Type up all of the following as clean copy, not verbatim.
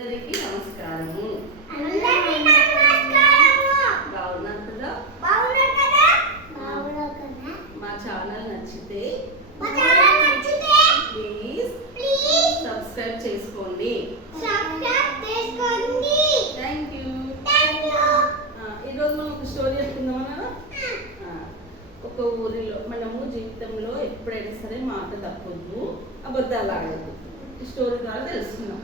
అందరికీ నమస్కారము. బాగున్నారు కదా? మా ఛానల్ నచ్చితే ప్లీజ్ సబ్స్క్రైబ్ చేసుకోండి. Thank you. ఈరోజు మనం ఒక స్టోరీ చెప్పుకుందామా? ఒక ఊరిలో మనము జీవితంలో ఎప్పుడైనా సరే మాట తప్పొద్దు, అబద్ధాలు ఆడద్దు. ఈ స్టోరీ ద్వారా తెలుసుకున్నాం.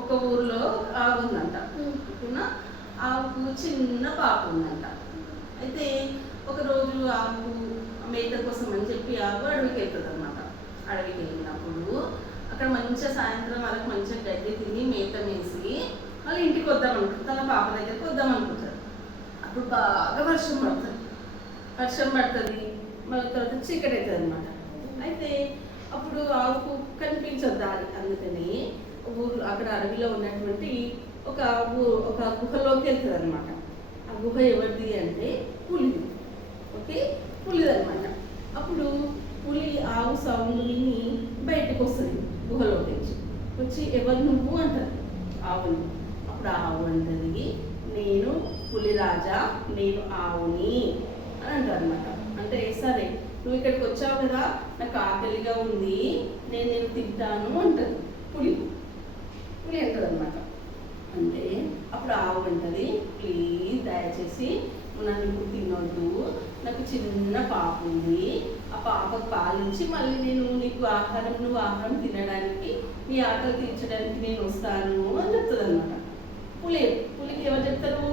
ఒక ఊరిలో ఆవు ఉందంట. ఆవుకు చిన్న పాప ఉందంట. అయితే ఒకరోజు ఆవు మేత కోసం అని చెప్పి ఆవు అడవికి వెళ్తుంది అనమాట. అడవికి వెళ్ళినప్పుడు అక్కడ మంచిగా సాయంత్రం వాళ్ళకి మంచిగా గడ్డి తిని మేత వేసి మళ్ళీ ఇంటికి వద్దామనుకుంటుంది. తన పాప దగ్గరికి వద్దామనుకుంటారు. అప్పుడు బాగా వర్షం పడుతుంది. మళ్ళీ తర్వాత చీకటి అవుతుంది అనమాట. అయితే అప్పుడు ఆవుకు కనిపించదు దారి. అందుకని ఊరు అక్కడ అడవిలో ఉన్నటువంటి ఒక గుహలోకి వెళ్తుంది అనమాట. ఆ గుహ ఎవరిది అంటే పులిది. ఓకే, పులిది అనమాట. అప్పుడు పులి ఆవు సౌండ్ విని బయటకు వస్తుంది గుహలోకి వచ్చి ఎవరు నువ్వు అంటది ఆవుని. అప్పుడు ఆవు అంటది, నేను పులిరాజా, నేను ఆవుని అని అంటారు అనమాట. అంటే సరే నువ్వు ఇక్కడికి వచ్చావు కదా, నాకు ఆకలిగా ఉంది, నేను తింటాను అంటది పులి అంటది అనమాట. అంటే అప్పుడు ఆవు అంటది, ప్లీజ్ దయచేసి నన్ను ఇప్పుడు తినొద్దు, నాకు చిన్న పాప ఉంది, ఆ పాపకు పాలించి మళ్ళీ నువ్వు ఆహారం తినడానికి, నీ ఆకలి తీర్చడానికి నేను వస్తాను అని చెప్తుంది అనమాట. పులికి ఎవరు చెప్తారు?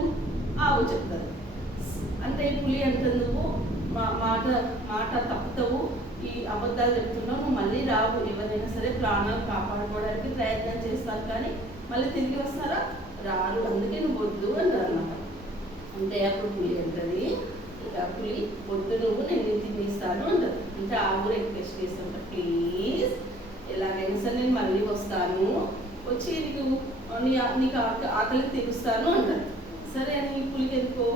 ఆవు చెప్తారు. అంటే పులి అంటది, నువ్వు మాట తప్పుతావు, ఈ అబద్ధాలు చెప్తున్నావు, నువ్వు మళ్ళీ రావు, ఎవరైనా సరే ప్రాణాలు కాపాడుకోవడానికి ప్రయత్నం చేస్తాను కానీ మళ్ళీ తిరిగి వస్తారా? రారు, అందుకే నువ్వు వద్దు అంటారు అనమాట. అంటే అప్పుడు పులి అంటది, ఇంకా పులి వద్దు, నువ్వు నేను తినేస్తాను అంటది. అంటే ఆవు రిక్వెస్ట్ చేస్తాను, ప్లీజ్ ఎలాగైనా సరే నేను మళ్ళీ వస్తాను, వచ్చి నీకు ఆకలి తీరుస్తాను అంటది. సరే అని పులికి ఎందుకో,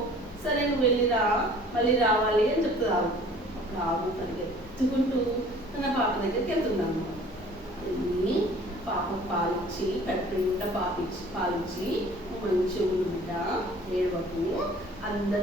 సరే నువ్వు వెళ్ళిరా, మళ్ళీ రావాలి అని చెప్తుంది ఆవు. అప్పుడు ఆవు పరిగెత్తుకుంటూ తన పాప దగ్గరికి వెళ్తున్నాను. పాప పాలిచ్చి కడుపు నిండా పాలిచ్చి మంచిగా బిడ్డ ఏడవకు అందరూ